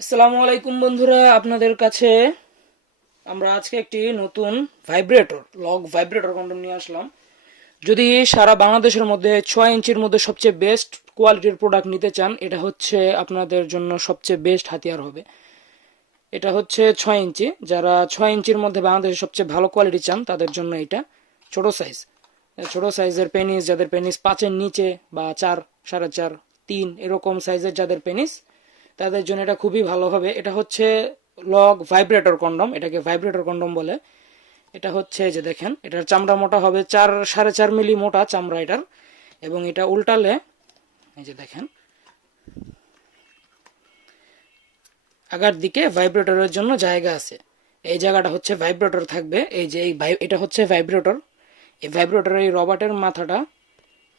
আসসালামু আলাইকুম বন্ধুরা, আপনাদের কাছে আমরা আজকে একটি নতুন ভাইব্রেটর লগ ভাইব্রেটর কন্ডম নিয়ে আসলাম। যদি সারা বাংলাদেশের মধ্যে 6 ইঞ্চির মধ্যে সবচেয়ে বেস্ট কোয়ালিটির প্রোডাক্ট নিতে চান, এটা হচ্ছে আপনাদের জন্য সবচেয়ে বেস্ট হাতিয়ার হবে। এটা হচ্ছে 6 ইঞ্চি। যারা 6 ইঞ্চির মধ্যে বাংলাদেশের সবচেয়ে ভালো কোয়ালিটি চান তাদের জন্য এটা ছোট সাইজ। ছোট সাইজের পেনিস, যাদের পেনিস 5-এর নিচে বা 4, 4.5, 3 এরকম সাইজের যাদের পেনিস, তাদের জন্য এটা খুবই ভালো হবে। এটা হচ্ছে লগ ভাইব্রেটর কন্ডম, এটাকে ভাইব্রেটর কন্ডম বলে। এটা হচ্ছে যে দেখেন, এটার চামড়া মোটা হবে 4-4.5 মিলি মোটা চামড়া এটার, এবং এটা উল্টালে এই যে দেখেন আগার দিকে ভাইব্রেটরের জন্য জায়গা আছে। এই জায়গাটা হচ্ছে ভাইব্রেটর থাকবে। এই যে এটা হচ্ছে ভাইব্রেটর। এই ভাইব্রেটরের এই রবারের মাথাটা,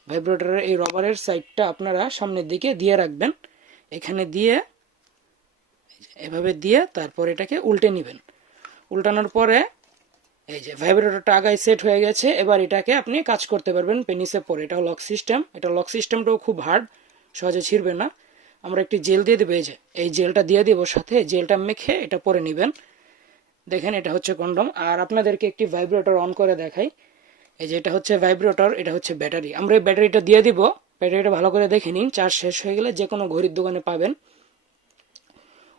ভাইব্রেটরের এই রবারের সাইডটা আপনারা সামনের দিকে দিয়ে রাখবেন। এখানে দিয়ে এভাবে দিয়ে তারপর এটাকে উল্টে নেবেন। উল্টানোর পরে এই যে ভাইব্রেটরটা আগায় সেট হয়ে গেছে। এবার এটাকে আপনি কাজ করতে পারবেন পেনিসে পরে। এটা লক সিস্টেম। এটা লক সিস্টেমটাও খুব হার্ড, সহজে ছিঁড়বে না। আমরা একটি জেল দিয়ে দেবো, এই যে এই জেলটা দিয়ে দিব সাথে। জেলটা মেখে এটা পরে নেবেন। দেখেন এটা হচ্ছে কন্ডম। আর আপনাদেরকে একটি ভাইব্রেটর অন করে দেখাই। এই যে এটা হচ্ছে ভাইব্রেটর, এটা হচ্ছে ব্যাটারি। আমরা এই ব্যাটারিটা দিয়ে দিব। ব্যাটারিটা ভালো করে দেখে নিন, চার্জ শেষ হয়ে গেলে যে কোনো ঘড়ির দোকানে পাবেন।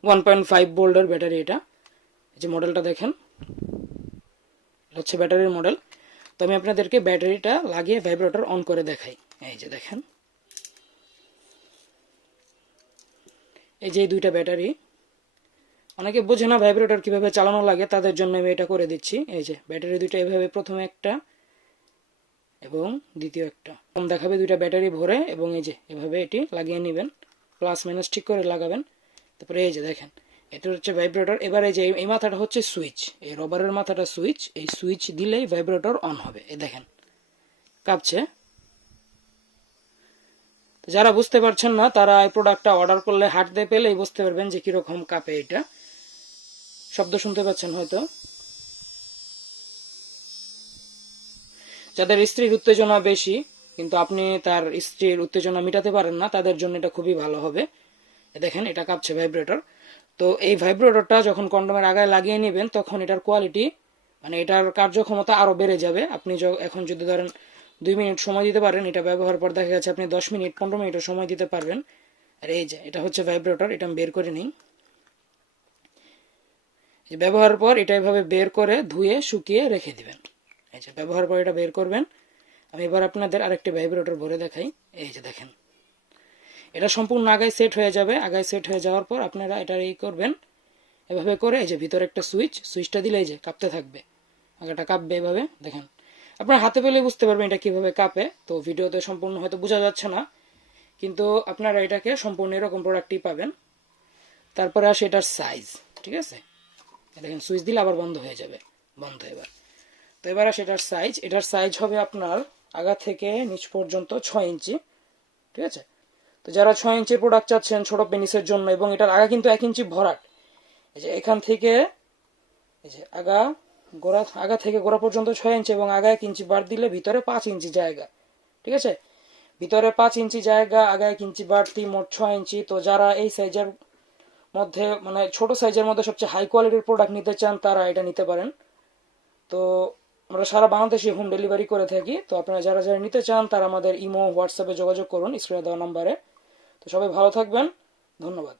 1.5 ভোল্টের ব্যাটারি এটা। এই যে মডেলটা দেখেন, এটা হচ্ছে ব্যাটারির মডেল। তো আমি আপনাদেরকে ব্যাটারিটা লাগিয়ে ভাইব্রেটর অন করে দেখাই। এই যে দেখেন, এই যে এই দুইটা ব্যাটারি। অনেকে বোঝে না ভাইব্রেটর কিভাবে চালানো লাগে, তাদের জন্য আমি এটা করে দিচ্ছি। এই যে ব্যাটারি দুইটা এভাবে, প্রথমে একটা এবং দ্বিতীয় একটা কম দেখাবে, দুইটা ব্যাটারি ভরে, এবং এই যে এভাবে এটি লাগিয়ে নেবেন। প্লাস মাইনাস ঠিক করে লাগাবেন। তারপরে এই যে দেখেন, এটা হচ্ছে ভাইব্রেটর। এবার এই যে এই মাথাটা হচ্ছে সুইচ, এই রবারের মাথাটা সুইচ। এই সুইচ দিলেই ভাইব্রেটর অন হবে। এই দেখেন কাঁপছে। যারা বুঝতে পারছেন না তারা এই প্রোডাক্টটা অর্ডার করলে হাতে পেলেই বুঝতে পারবেন যে কিরকম কাঁপে। এটা শব্দ শুনতে পাচ্ছেন হয়তো। যাদের স্ত্রীর উত্তেজনা বেশি কিন্তু আপনি তার স্ত্রীর উত্তেজনা মেটাতে পারেন না, তাদের জন্য এটা খুবই ভালো হবে। দেখেন এটা কাঁপছে ভাইব্রেটর। তো এই ভাইব্রেটরটা যখন কন্ডোমের আগায় লাগিয়ে নেবেন, তখন এটার কোয়ালিটি, মানে এটার কার্যক্ষমতা আরো বেড়ে যাবে। আপনি এখন যদি ধরেন 2 মিনিট সময় দিতে পারেন, এটা ব্যবহার পর দেখা গেছে আপনি 10 মিনিট 15 মিনিটও সময় দিতে পারবেন। আর এই যে এটা হচ্ছে ভাইব্রেটর, এটা আমি বের করে নিই। ব্যবহারের পর এটা এভাবে বের করে ধুয়ে শুকিয়ে রেখে দিবেন। এই যে ব্যবহার পর এটা বের করবেন। আমি এবার আপনাদের আরেকটি ভাইব্রেটর ভরে দেখাই। এই যে দেখেন, এটা সম্পূর্ণ আগায় সেট হয়ে যাবে। আগায় সেট হয়ে যাওয়ার পর আপনারা এটা এই করবেন, এভাবে করে। এই যে ভিতরে একটা সুইচটা দিলে এই যে কাঁপতে থাকবে, আগাটা কাঁপবে এভাবে। দেখেন, আপনার হাতে পেলে বুঝতে পারবেন এটা কিভাবে কাঁপে। তো ভিডিওতে সম্পূর্ণ হয়তো বোঝা যাচ্ছে না, কিন্তু আপনারা এটাকে সম্পূর্ণ এরকম প্রোডাক্টই পাবেন। তারপরে আসে এটার সাইজ, ঠিক আছে। দেখেন সুইচ দিলে আবার বন্ধ হয়ে যাবে, বন্ধ এবার। তো এবার আসে এটার সাইজ। এটার সাইজ হবে আপনার আগা থেকে নিচ পর্যন্ত 6 ইঞ্চি, ঠিক আছে। তো যারা 6 ইঞ্চির প্রোডাক্ট চাচ্ছেন ছোট পেনিসের জন্য, এবং এটার আগা কিন্তু 1 ইঞ্চি ভরাট। এই যে এখান থেকে এই যে আগা থেকে গোড়া পর্যন্ত 6 ইঞ্চি, এবং আগা 1 ইঞ্চি বার দিলে ভিতরে 5 ইঞ্চি জায়গা, ঠিক আছে। ভিতরে 5 ইঞ্চি জায়গা, আগা 1 ইঞ্চি বাড়তি, মোট 6 ইঞ্চি। তো যারা এই সাইজের মধ্যে, মানে ছোট সাইজের মধ্যে সবচেয়ে হাই কোয়ালিটির প্রোডাক্ট নিতে চান, তারা এটা নিতে পারেন। তো আমরা সারা বাংলাদেশে হোম ডেলিভারি করে থাকি। তো আপনারা যারা যারা নিতে চান তারা আমাদের ইমো, হোয়াটসঅ্যাপে যোগাযোগ করুন স্ক্রিনে দেওয়া নাম্বারে। তো সবাই ভালো থাকবেন, ধন্যবাদ।